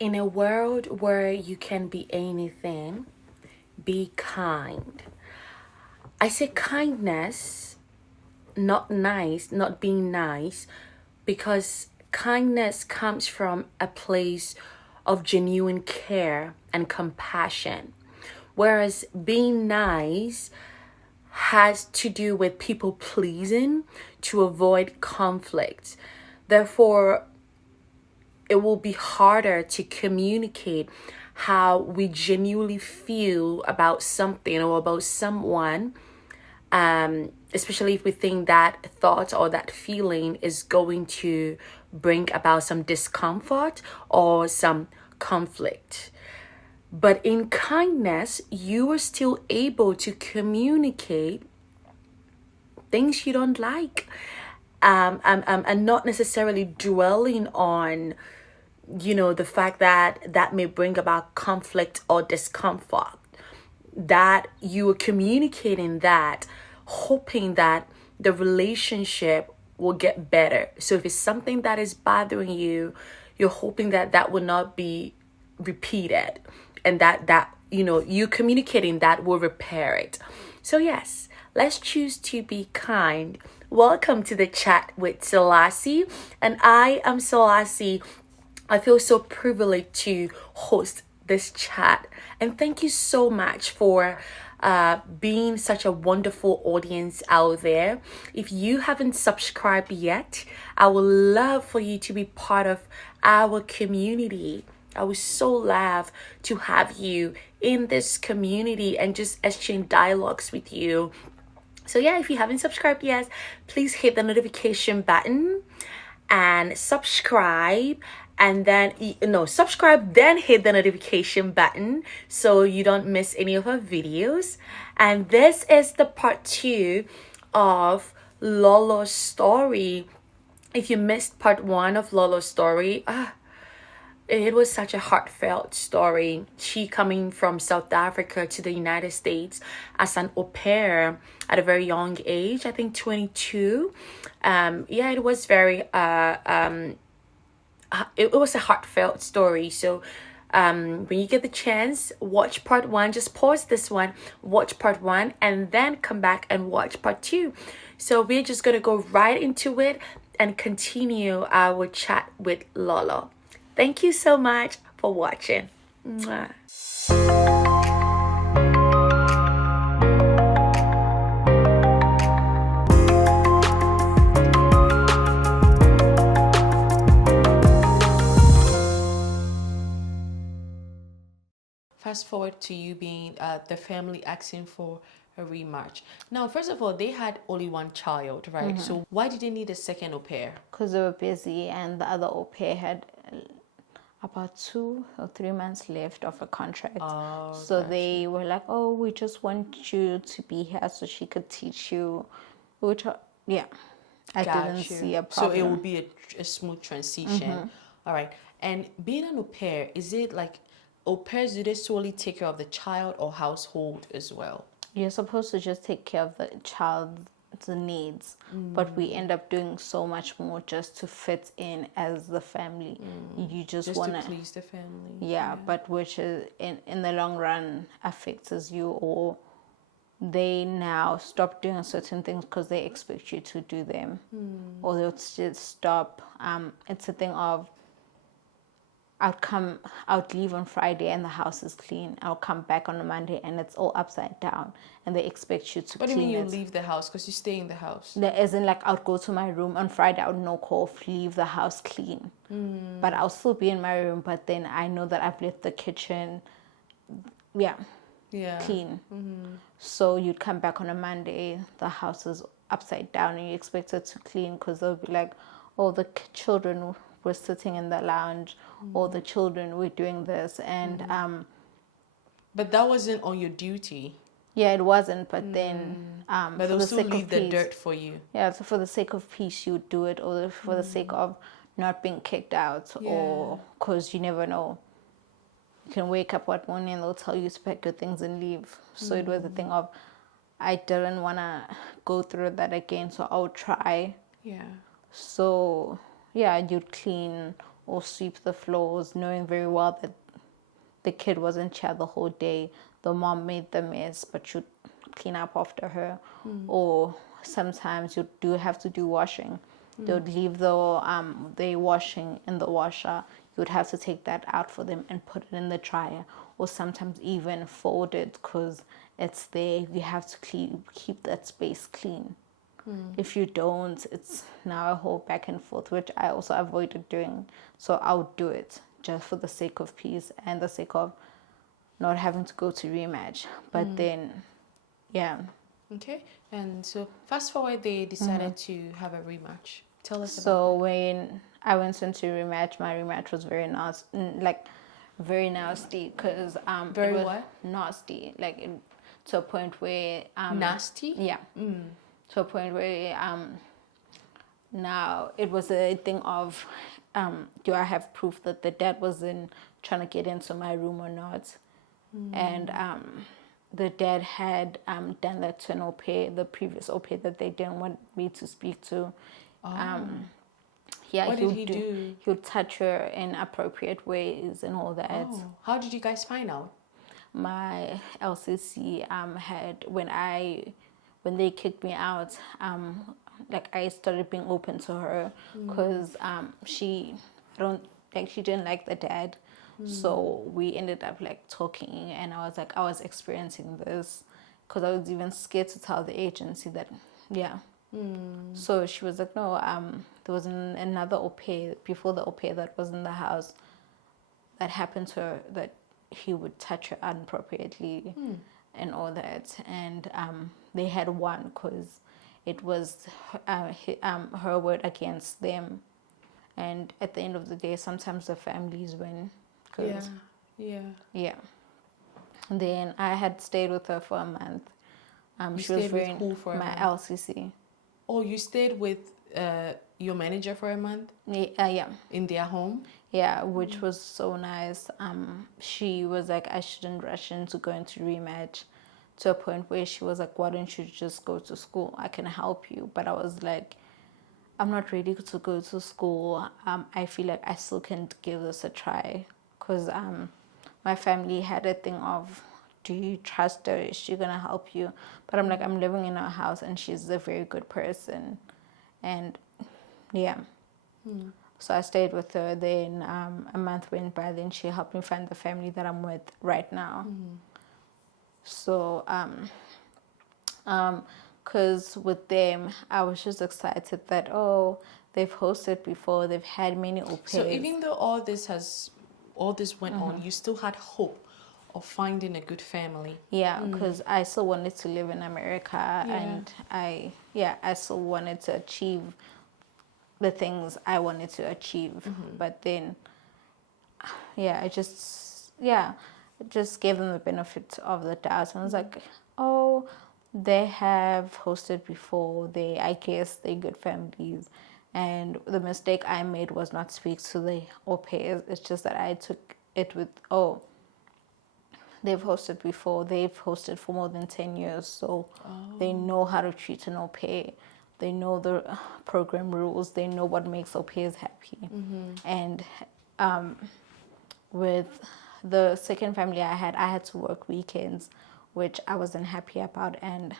In a world where you can be anything, be kind. I say kindness, not nice, not being nice, because kindness comes from a place of genuine care and compassion. Whereas being nice has to do with people pleasing to avoid conflict. Therefore, it will be harder to communicate how we genuinely feel about something or about someone, especially if we think that thought or that feeling is going to bring about some discomfort or some conflict. But in kindness, you are still able to communicate things you don't like, and not necessarily dwelling on the fact that that may bring about conflict or discomfort, that you are communicating that, hoping that the relationship will get better. So if it's something that is bothering you, you're hoping that that will not be repeated, and that you communicating that will repair it. So yes, let's choose to be kind. Welcome to the chat with Selassie, and I am Selassie. I feel so privileged to host this chat. And thank you so much for being such a wonderful audience out there. If you haven't subscribed yet, I would love for you to be part of our community. I would so love to have you in this community and just exchange dialogues with you. So yeah, if you haven't subscribed yet, please hit the notification button and subscribe, and then subscribe, then hit the notification button so you don't miss any of our videos. And this is the part 2 of Lolo's story. If you missed part 1 of Lolo's story, it was such a heartfelt story. She coming from South Africa to the United States as an au pair at a very young age, I think 22. It was very it was a heartfelt story. So when you get the chance, watch part 1. Just pause this one, watch part 1, and then come back and watch part 2. So we're just gonna go right into it and continue our chat with Lolo. Thank you so much for watching. Mwah. Fast forward to you being the family asking for a rematch. Now, first of all, they had only one child, right? So why did they need a second au pair? Because they were busy, and the other au pair had about 2 or 3 months left of a contract. So gotcha. they were like, "Oh, we just want you to be here so she could teach you," which, yeah, I didn't see a So it will problem. be a smooth transition. All right. And being an au pair, is it like au pairs, do they solely take care of the child or household as well? You're supposed to just take care of the child's needs, but we end up doing so much more just to fit in as the family. You just Just to want to, please the family. yeah, but which is in the long run affects you, or they now stop doing certain things because they expect you to do them, or they'll just stop. It's a thing of, I'd leave on Friday and the house is clean. I'll come back on a Monday and it's all upside down, and they expect you to What do you clean mean you it. leave the house? Because you stay in the house. There isn't like I'd go to my room on Friday, I would knock off, leave the house clean. But I'll still be in my room, but then I know that I've left the kitchen, yeah, clean. So you'd come back on a Monday, the house is upside down, and you expect it to clean because they'll be like, oh, the children were sitting in the lounge, or the children were doing this. And But that wasn't on your duty. yeah, it wasn't, but then But for they'll the still sake leave of the peace, dirt for you. yeah, so for the sake of peace, you do it, or for the sake of not being kicked out, or because you never know. You can wake up one morning and they'll tell you to pack your things and leave. So it was a thing of, I didn't want to go through that again, so I'll try. Yeah. So yeah, you'd clean or sweep the floors, knowing very well that the kid wasn't here the whole day. The mom made the mess, but you'd clean up after her. Or sometimes you do have to do washing. They would leave the washing in the washer. You would have to take that out for them and put it in the dryer. Or sometimes even fold it because it's there. You have to keep that space clean. If you don't, it's now a whole back and forth, which I also avoided doing. So I would do it just for the sake of peace and the sake of not having to go to rematch. But then, yeah. Okay, and so fast forward, they decided to have a rematch. Tell us about So when I went into rematch, my rematch was very nasty, very nasty, because Very it was what? nasty, to a point where Nasty? yeah, to a point where now it was a thing of do I have proof that the dad wasn't trying to get into my room or not? And the dad had done that to an au pair, the previous au pair that they didn't want me to speak to. Yeah, What did he do? He would touch her in inappropriate ways and all that. Oh, how did you guys find out? My LCC had when they kicked me out, I started being open to her because she didn't like the dad. So we ended up talking, and I was experiencing this because I was even scared to tell the agency that, yeah. So she was like, no, there was another au pair before the au pair that was in the house that happened to her, that he would touch her inappropriately and all that. And they had won because it was her word against them. And at the end of the day, sometimes the families win. Yeah. And then I had stayed with her for a month. She was with who for a my month? LCC. Oh, you stayed with your manager for a month? Yeah. In their home? Yeah, which was so nice. She was like, I shouldn't rush into going to rematch, to a point where she was like, why don't you just go to school? I can help you. But I was like, I'm not ready to go to school. I feel like I still can give this a try. Because my family had a thing of, do you trust her? Is she going to help you? But I'm like, I'm living in her house and she's a very good person. And yeah. So I stayed with her. Then a month went by. Then she helped me find the family that I'm with right now. So, because with them, I was just excited that, oh, they've hosted before. They've had many au pairs. So even though all this went on, you still had hope of finding a good family. Yeah, because I still wanted to live in America, and I still wanted to achieve the things I wanted to achieve. But then, I just gave them the benefit of the doubt, and I was like, oh, they have hosted before. I guess they're good families. And the mistake I made was not speak to the au pairs. It's just that I took it with, oh, they've hosted before. They've hosted for more than 10 years, so they know how to treat an au pair. They know the program rules. They know what makes au pairs happy. And with the second family I had to work weekends, which I wasn't happy about. And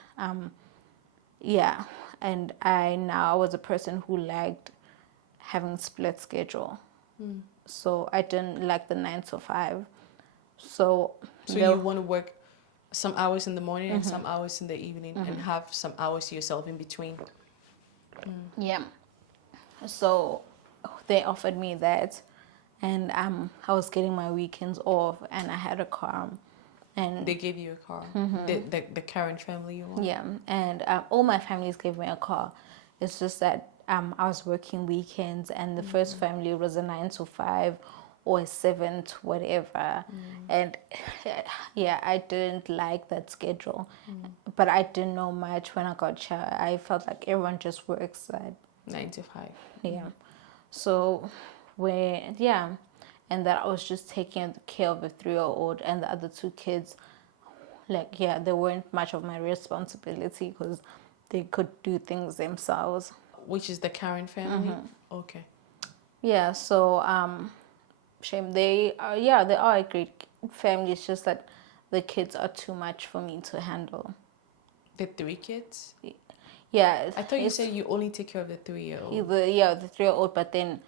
and I was a person who liked having split schedule. So I didn't like the 9 to 5. So you want to work some hours in the morning and some hours in the evening and have some hours to yourself in between. Yeah. So they offered me that, and I was getting my weekends off, and I had a car. And they gave you a car. The current family you want. Yeah, and all my families gave me a car. It's just that I was working weekends, and the first family was a 9 to 5 or a 7 to whatever. And I didn't like that schedule. But I didn't know much when I got here. I felt like everyone just works at 9 to 5. Yeah. So and that I was just taking care of a 3-year-old, and the other 2 kids, they weren't much of my responsibility because they could do things themselves. Which is the current family? Okay. Yeah, so shame. They are a great family. It's just that the kids are too much for me to handle. The 3 kids? Yeah, I thought you said you only take care of the 3-year-old. The 3-year-old, but then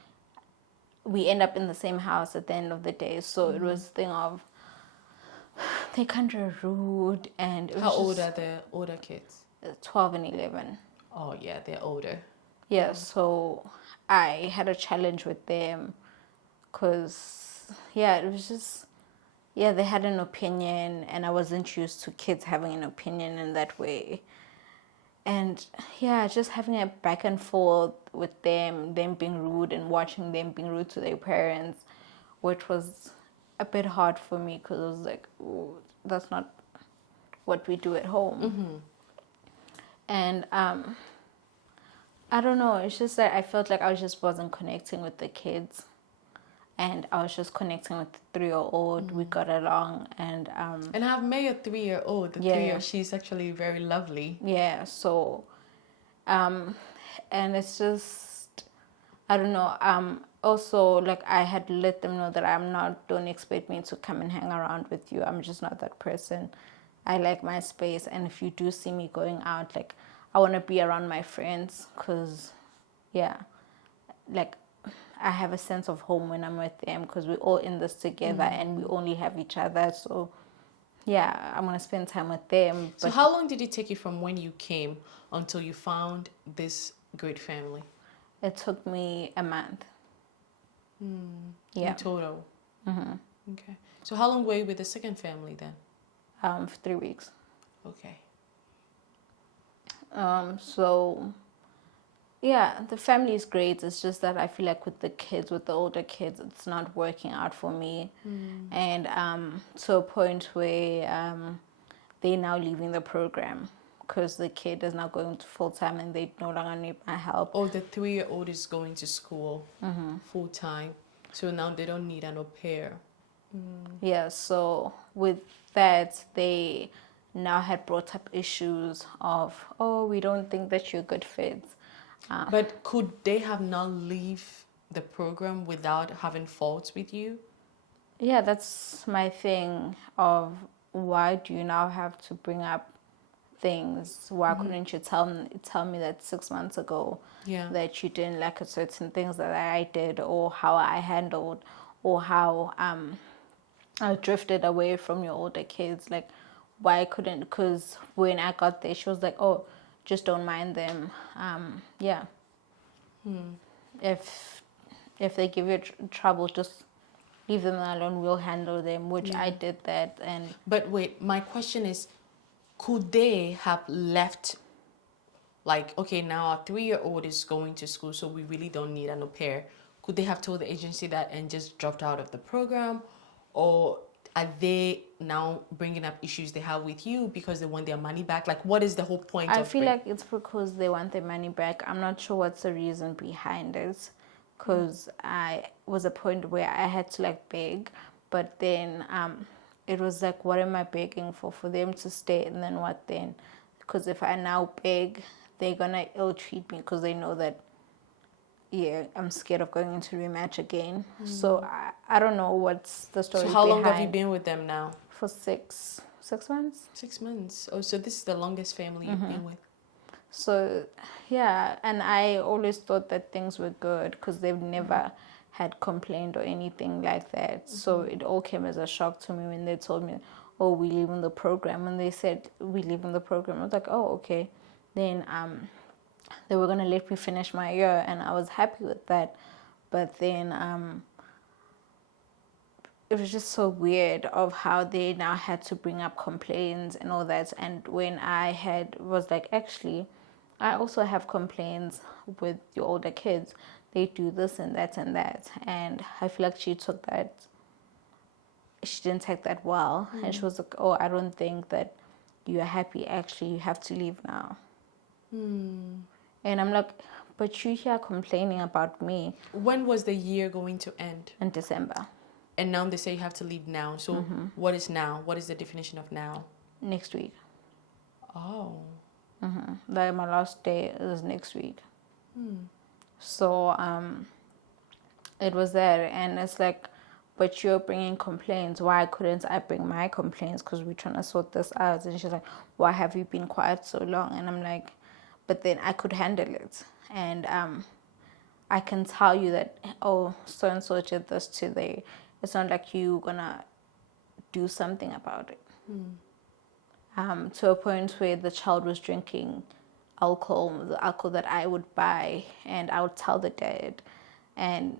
we end up in the same house at the end of the day. So it was a thing of they kind of rude, and it was How old just are the older kids? 12 and 11. Oh yeah, they're older. Yeah, so I had a challenge with them because, yeah, it was just, yeah, they had an opinion, and I wasn't used to kids having an opinion in that way. And yeah, just having a back and forth with them being rude and watching them being rude to their parents, which was a bit hard for me because I was like, ooh, that's not what we do at home. And I don't know, it's just that I felt like I just wasn't connecting with the kids. And I was just connecting with the 3-year-old. We got along, and I've met your 3-year-old. The yeah, 3-year, she's actually very lovely. yeah. So, and it's just, I don't know. Also, like, I had let them know that don't expect me to come and hang around with you. I'm just not that person. I like my space, and if you do see me going out, like, I want to be around my friends, because, yeah, like, I have a sense of home when I'm with them, because we're all in this together and we only have each other. So, yeah, I'm going to spend time with them. So how long did it take you from when you came until you found this great family? It took me a month. Yeah. In total? Okay. So how long were you with the second family then? For 3 weeks. Okay. So, yeah, the family is great. It's just that I feel like with the older kids, it's not working out for me. And to a point where they're now leaving the program because the kid is now going to full time and they no longer need my help. Oh, the 3-year-old is going to school full time. So now they don't need an au pair. Yeah, so with that, they now had brought up issues of, oh, we don't think that you're good fits. But could they have not leave the program without having faults with you? Yeah, that's my thing of why do you now have to bring up things? Why couldn't you tell me that 6 months ago that you didn't like certain things that I did, or how I handled, or how I drifted away from your older kids? Like, why couldn't? Because when I got there, she was like, "Oh, just don't mind them." Yeah. If they give you trouble, just leave them alone. We'll handle them. Which I did that, and But wait, my question is, could they have left? Like, okay, now our 3-year-old is going to school, so we really don't need an au pair. Could they have told the agency that and just dropped out of the program? Or are they now bringing up issues they have with you because they want their money back? Like, what is the whole point I of feel like it's because they want their money back. I'm not sure what's the reason behind it, because I was a point where I had to like beg, but then it was like, what am I begging for? For them to stay, and then what then? Because if I now beg, they're gonna ill treat me because they know that, yeah, I'm scared of going into rematch again. So I don't know what's the story So how long have you behind. been with them now? For 6 months. 6 months. Oh, so this is the longest family you've been with. So, yeah, and I always thought that things were good because they've never had complained or anything like that. So it all came as a shock to me when they told me, "Oh, we leave in the program." When they said we leave in the program, I was like, "Oh, okay." Then they were gonna let me finish my year, and I was happy with that. But then it was just so weird of how they now had to bring up complaints and all that. And when was like, actually, I also have complaints with your older kids. They do this and that and that. And I feel like she didn't take that well. And she was like, "Oh, I don't think that you're happy. Actually, you have to leave now." And I'm like, "But you here complaining about me." When was the year going to end? In December. And now they say you have to leave now. So what is now? What is the definition of now? Next week. Oh. Like, my last day is next week. So it was there, and it's like, but you're bringing complaints. Why couldn't I bring my complaints? Because we're trying to sort this out. And she's like, why have you been quiet so long? And I'm like, but then I could handle it. And I can tell you that, oh, so and so did this today. It's not like you're gonna do something about it. To a point where the child was drinking alcohol, the alcohol that I would buy, and I would tell the dad, and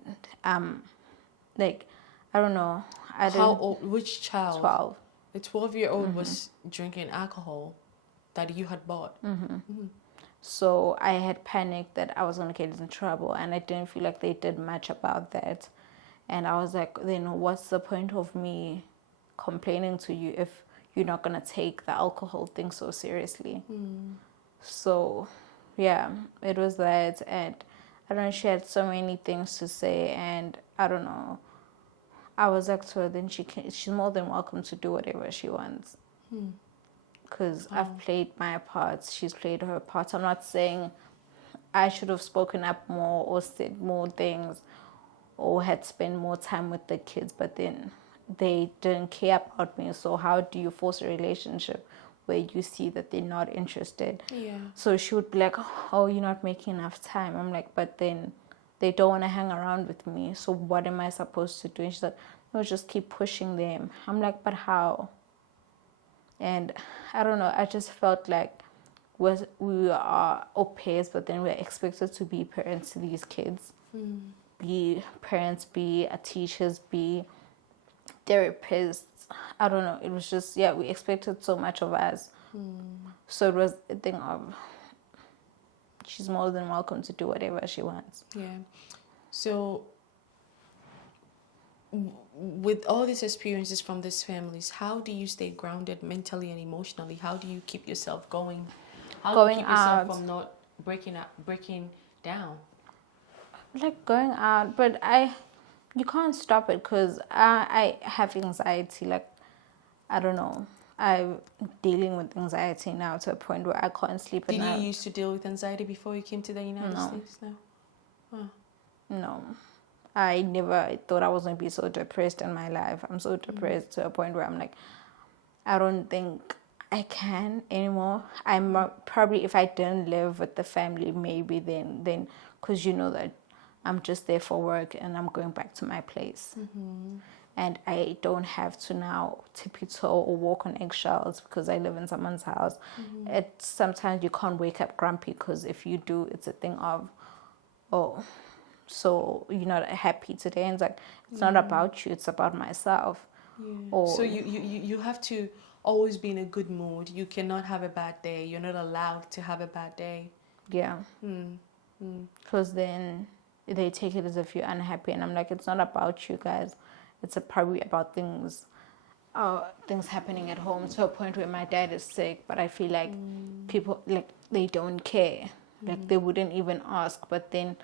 like, I don't know. How old? Which child? 12. The 12-year-old was drinking alcohol that you had bought. So I had panicked that I was going to get in trouble, and I didn't feel like they did much about that. And I was like, then what's the point of me complaining to you if you're not going to take the alcohol thing so seriously? So, yeah, it was that. And I don't know, she had so many things to say, and I don't know. I was like to her, then she's more than welcome to do whatever she wants. Because I've played my part, she's played her part. I'm not saying I should have spoken up more or said more things or had spent more time with the kids, but then they didn't care about me. So how do you force a relationship where you see that they're not interested? Yeah. So she would be like, oh, you're not making enough time. I'm like, but then they don't want to hang around with me. So what am I supposed to do? And she's like, no, just keep pushing them. I'm like, but how? And I don't know, I just felt like we are au pairs, but then we're expected to be parents to these kids. Be parents, be teachers, be therapists. I don't know, it was just, yeah, we expected so much of us. So it was a thing of, she's more than welcome to do whatever she wants. Yeah. So with all these experiences from these families, how do you stay grounded mentally and emotionally? How do you keep yourself going? How do you keep yourself from not breaking down? Like going out, but you can't stop it because I have anxiety. Like, I don't know, I'm dealing with anxiety now to a point where I can't sleep at night. Did you used to deal with anxiety before you came to the United States? No. Oh. No. I never thought I was going to be so depressed in my life. I'm so depressed to a point where I'm like, I don't think I can anymore. I'm probably, if I didn't live with the family, maybe then, because you know that I'm just there for work and I'm going back to my place. And I don't have to now tippy-toe or walk on eggshells because I live in someone's house. Sometimes you can't wake up grumpy because if you do, it's a thing of, oh, so you're not happy today. And it's like, it's not about you, it's about myself. Yeah. Or, so you have to always be in a good mood. You cannot have a bad day. You're not allowed to have a bad day. Yeah. Because then they take it as if you're unhappy. And I'm like, it's not about you guys. It's probably about things happening at home to a point where my dad is sick. But I feel like people, like, they don't care. Like, they wouldn't even ask. But then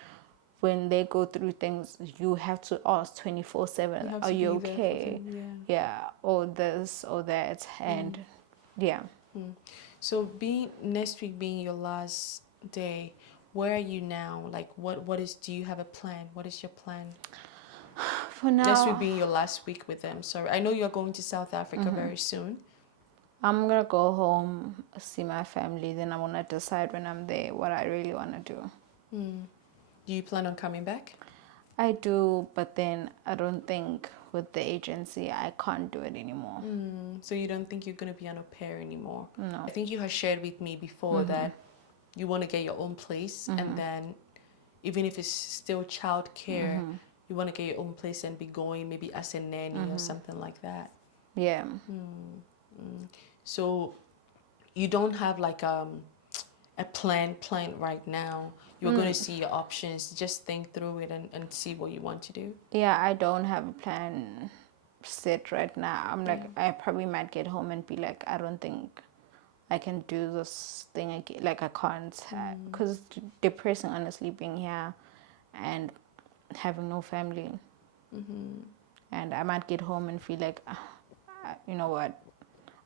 when they go through things, you have to ask 24/7, are you okay? Yeah, or this or that. And yeah. So next week being your last day, where are you now? Like, do you have a plan? What is your plan? For now, next week being your last week with them. Sorry, I know you're going to South Africa very soon. I'm gonna go home, see my family, then I wanna decide when I'm there what I really wanna do. Do you plan on coming back? I do, but then I don't think with the agency I can't do it anymore. So you don't think you're going to be an au pair anymore? No. I think you have shared with me before that you want to get your own place, and then even if it's still childcare, you want to get your own place and be going maybe as a nanny or something like that. Yeah. So you don't have like a plan right now. You're going to see your options, just think through it and see what you want to do. Yeah, I don't have a plan set right now. I'm like, I probably might get home and be like, I don't think I can do this thing again. Like, I can't, because it's depressing, honestly, being here and having no family. And I might get home and feel like, you know what,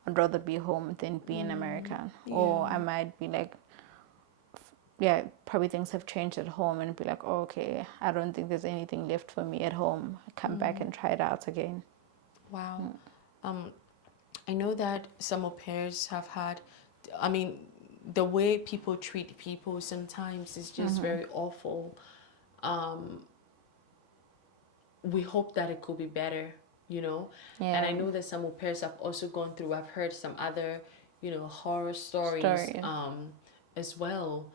I'd rather be home than be in America. Or I might be like, yeah, probably things have changed at home and be like, oh, okay, I don't think there's anything left for me at home. Come back and try it out again. Wow. I know that some au pairs have had, I mean, the way people treat people sometimes is just very awful. We hope that it could be better, you know? And I Yeah. know that some au pairs have also gone through, I've heard some other, horror stories Story. as well.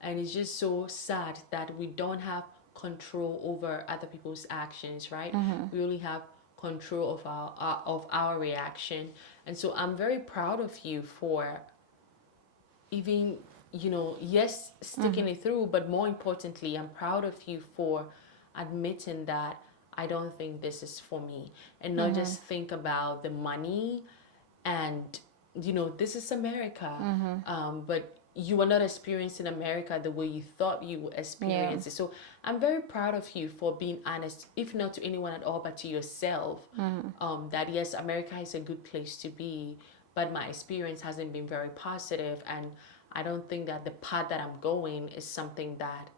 And it's just so sad that we don't have control over other people's actions, right? We only have control of our reaction. And so I'm very proud of you for even, yes, sticking it through, but more importantly, I'm proud of you for admitting that I don't think this is for me, and not just think about the money and, this is America. But you are not experiencing America the way you thought you would experience it. So I'm very proud of you for being honest, if not to anyone at all, but to yourself. That yes, America is a good place to be, but my experience hasn't been very positive, and I don't think that the path that I'm going is something that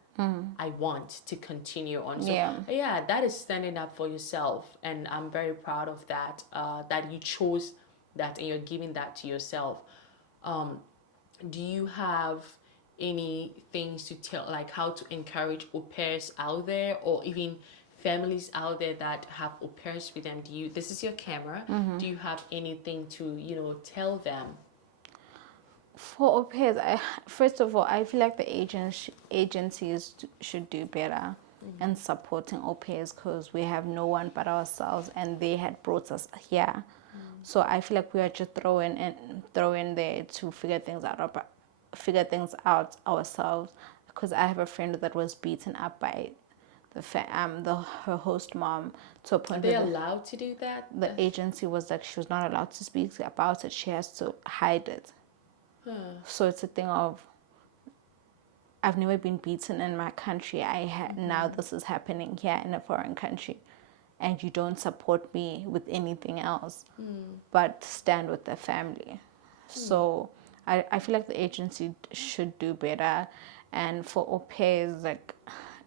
I want to continue on. So yeah, that is standing up for yourself, and I'm very proud of that. That you chose that and you're giving that to yourself. Do you have any things to tell, like how to encourage au pairs out there, or even families out there that have au pairs with them? This is your camera, do you have anything to tell them? For au pairs, first of all, I feel like the agencies should do better in supporting au pairs, because we have no one but ourselves, and they had brought us here. So I feel like we are just thrown there to figure things out ourselves. Because I have a friend that was beaten up by her host mom, to a point Are they allowed to do that? The agency was like, she was not allowed to speak about it. She has to hide it. So it's a thing of, I've never been beaten in my country. Now this is happening here in a foreign country, and you don't support me with anything else, but stand with the family. So I feel like the agency should do better. And for au pairs, like,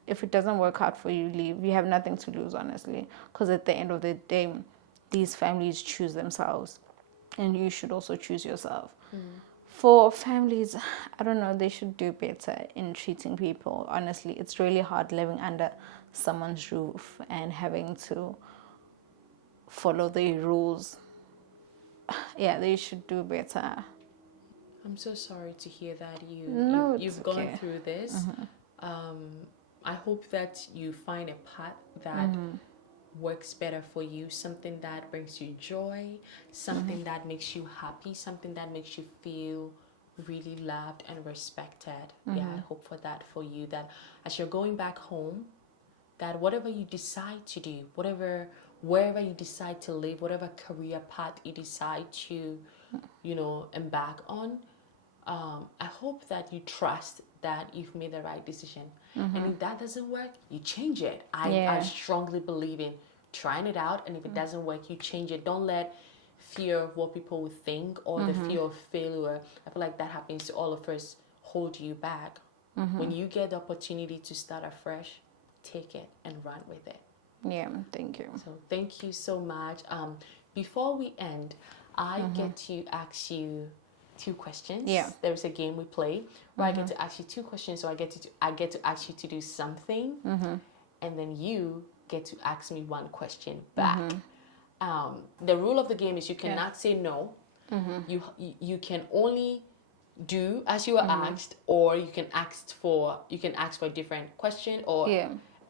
if it doesn't work out for you, leave. You have nothing to lose, honestly, because at the end of the day, these families choose themselves, and you should also choose yourself. For families, I don't know, they should do better in treating people. Honestly, it's really hard living under someone's roof and having to follow the rules. Yeah, they should do better. I'm so sorry to hear that you've okay. gone through this. I hope that you find a path that works better for you, something that brings you joy, something that makes you happy, something that makes you feel really loved and respected. Yeah, I hope for that for you, that as you're going back home, that whatever you decide to do, wherever you decide to live, whatever career path you decide to, embark on, I hope that you trust that you've made the right decision. And if that doesn't work, you change it. I strongly believe in trying it out, and if it doesn't work, you change it. Don't let fear of what people will think, or the fear of failure, I feel like that happens to all of us, hold you back. When you get the opportunity to start afresh, take it and run with it. Yeah, thank you. So thank you so much. Before we end, I get to ask you 2 questions. Yeah. There's a game we play where I get to ask you 2 questions. So I get to ask you to do something, and then you get to ask me 1 question back. The rule of the game is you cannot say no. You can only do as you are asked, or you can ask for a different question, or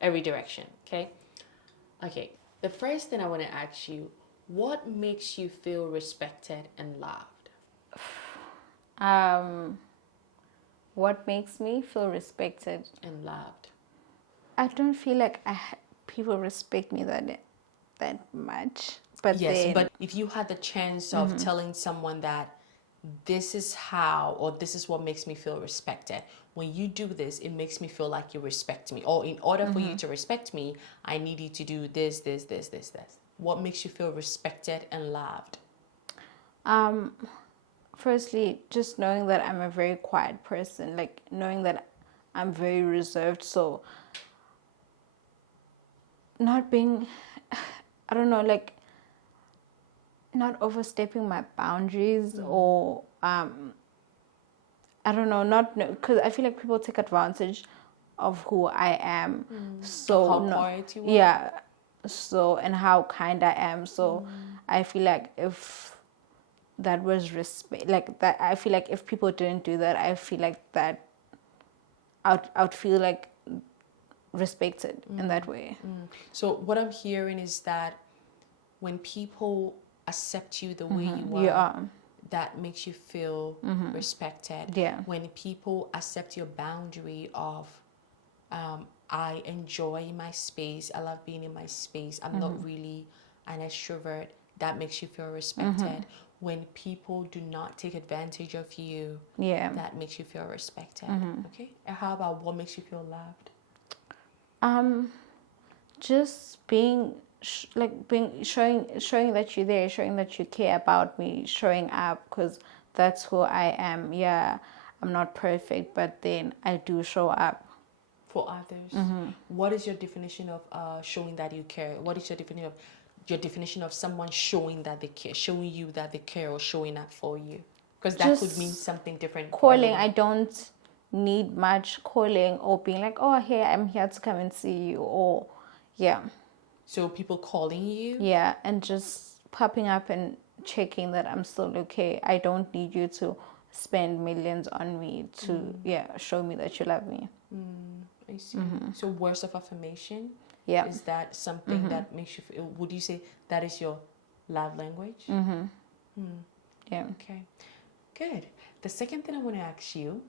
every direction. Okay. The first thing I want to ask you: what makes you feel respected and loved? What makes me feel respected and loved? I don't feel like people respect me that much. But yes, but if you had the chance of telling someone that this is how, or this is what makes me feel respected, when you do this, it makes me feel like you respect me, or in order for you to respect me, I need you to do this. What makes you feel respected and loved? Firstly, just knowing that I'm a very quiet person, like knowing that I'm very reserved. So not being, I don't know, like not overstepping my boundaries or I don't know, not because I feel like people take advantage of who I am. So Of how quiet you are. yeah. So and how kind I am. So I feel like if that was respect, like that, I feel like if people didn't do that, I feel like that I'd feel like respected in that way. So what I'm hearing is that when people accept you the way you You are, are. that makes you feel respected. Yeah. When people accept your boundary of, I enjoy my space, I love being in my space, I'm not really an extrovert, that makes you feel respected. When people do not take advantage of you, Yeah. that makes you feel respected. Okay. And how about what makes you feel loved? Just being showing that you're there, showing that you care about me, showing up, because that's who I am. Yeah, I'm not perfect, but then I do show up For others. What is your definition of showing that you care? What is your definition of someone showing that they care, showing you that they care, or showing up for you? Because that could mean just something different for calling. everyone. I don't need much calling or being like, oh, hey, I'm here to come and see you, or yeah. So people calling you. Yeah, and just popping up and checking that I'm still okay. I don't need you to spend millions on me to show me that you love me. I see. So words of affirmation. Yeah. Is that something that makes you feel? Would you say that is your love language? Yeah. Okay. Good. The second thing I want to ask you,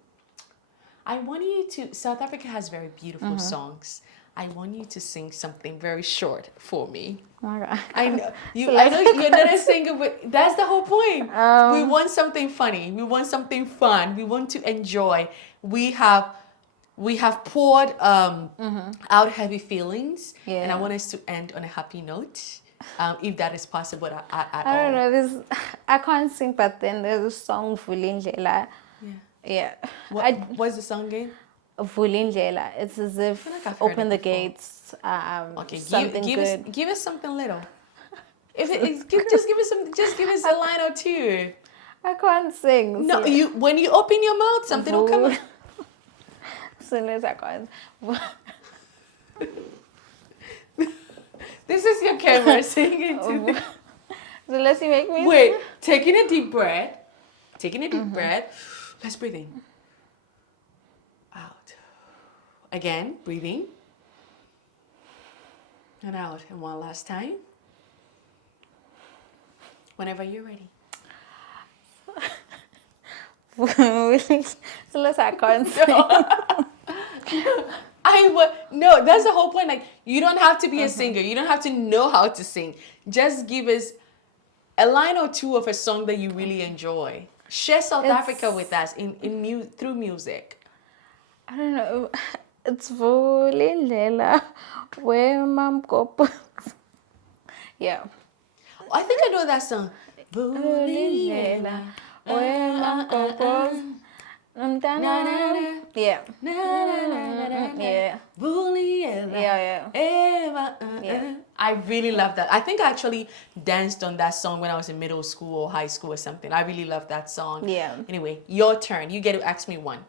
I want you to. South Africa has very beautiful songs. I want you to sing something very short for me. Oh my God. I know you. So I know you're not a singer, but that's the whole point. We Um, want something funny. We want something fun. We want to enjoy. We have poured out heavy feelings, and I Yeah. want us to end on a happy note, if that is possible at I don't all. know. This I can't sing, but then there's a song Vulindlela. Yeah. Yeah. What's the song again? Vulindlela. It's as if feel like I've heard open it the before. gates. Okay, Something good. give us something little. Just give us just give us a line or two. I can't sing. No, So when you open your mouth, something will come out. soon as I can't. This is your camera singing to me. So let's see, make me Wait, taking a deep breath. Taking a deep breath. Let's breathe in. Out. Again, breathing. And out. And one last time. Whenever you're ready. So let's I can't sing. No, that's the whole point. Like, you don't have to be a singer. You don't have to know how to sing. Just give us a line or two of a song that you really enjoy. Share South Africa with us through music. I don't know. It's Vulindlela where mom go. Yeah. I think I know that song. Vulindlela where mom go. Yeah. Yeah. Yeah. Yeah. I really love that. I think I actually danced on that song when I was in middle school or high school or something. I really love that song. Yeah. Anyway, your turn. You get to ask me one.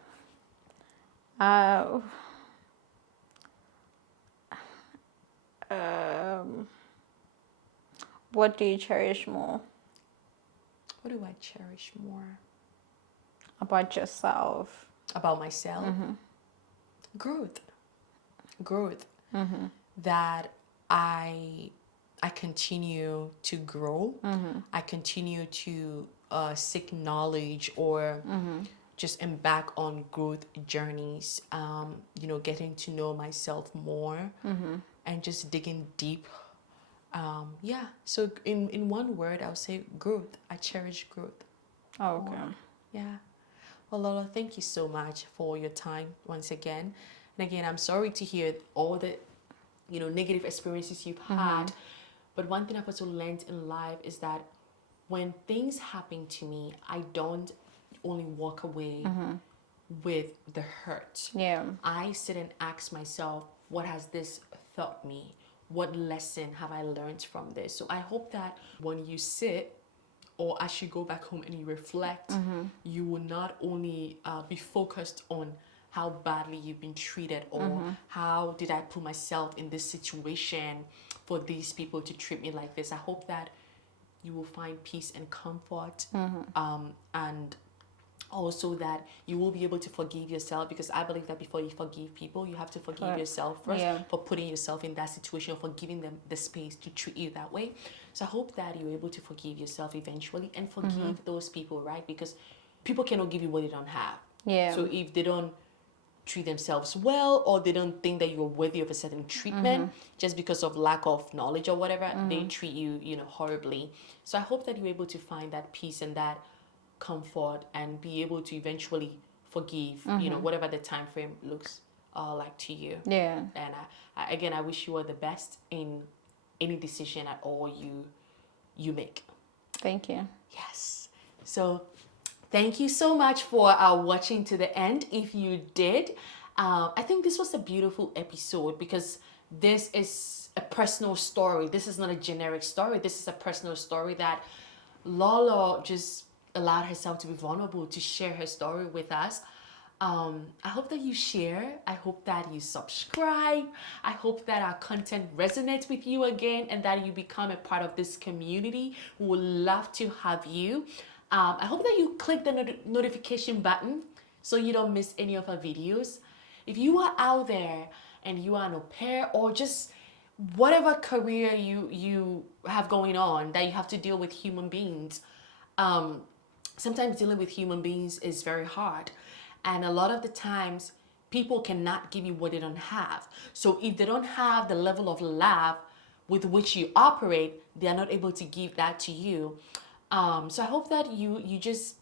What do you cherish more What do I cherish more about yourself? about myself? Growth. That I continue to grow. I continue to seek knowledge or just embark on growth journeys. Getting to know myself more and just digging deep. So in one word, I would say growth. I cherish growth. Oh, okay. Yeah. Well, Lolo, thank you so much for your time once again. And again, I'm sorry to hear all the, negative experiences you've had. But one thing I've also learned in life is that when things happen to me, I don't only walk away with the hurt. Yeah. I sit and ask myself, what has this taught me? What lesson have I learned from this? So I hope that when you sit or as you go back home and you reflect, you will not only be focused on how badly you've been treated or how did I put myself in this situation for these people to treat me like this. I hope that you will find peace and comfort, and also that you will be able to forgive yourself, because I believe that before you forgive people, you have to forgive yourself first for putting yourself in that situation, for giving them the space to treat you that way. So I hope that you're able to forgive yourself eventually and forgive those people, right? Because people cannot give you what they don't have. Yeah. So if they don't treat themselves well, or they don't think that you're worthy of a certain treatment just because of lack of knowledge or whatever, they treat you, horribly. So I hope that you're able to find that peace and that comfort and be able to eventually forgive, whatever the time frame looks like to you. Yeah. And again, I wish you all the best in any decision at all you make. Thank you. Yes. So thank you so much for watching to the end. If you did, I think this was a beautiful episode, because this is a personal story. This is not a generic story. This is a personal story that Lolo just allowed herself to be vulnerable, to share her story with us. I hope that you share. I hope that you subscribe. I hope that our content resonates with you again, and that you become a part of this community. We would love to have you. I hope that you click the notification button so you don't miss any of our videos. If you are out there and you are an au pair, or just whatever career you have going on, that you have to deal with human beings, sometimes dealing with human beings is very hard. And a lot of the times, people cannot give you what they don't have. So if they don't have the level of love with which you operate, they are not able to give that to you. So I hope that you just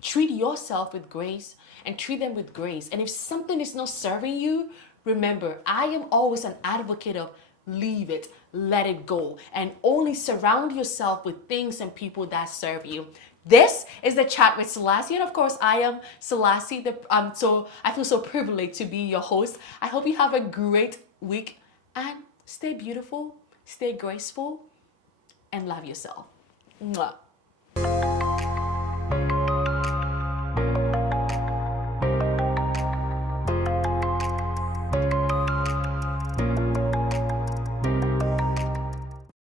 treat yourself with grace and treat them with grace. And if something is not serving you, remember, I am always an advocate of leave it, let it go, and only surround yourself with things and people that serve you. This is the Chat with Selassie, and of course, I am Selassie. So I feel so privileged to be your host. I hope you have a great week, and stay beautiful, stay graceful, and love yourself. Mwah.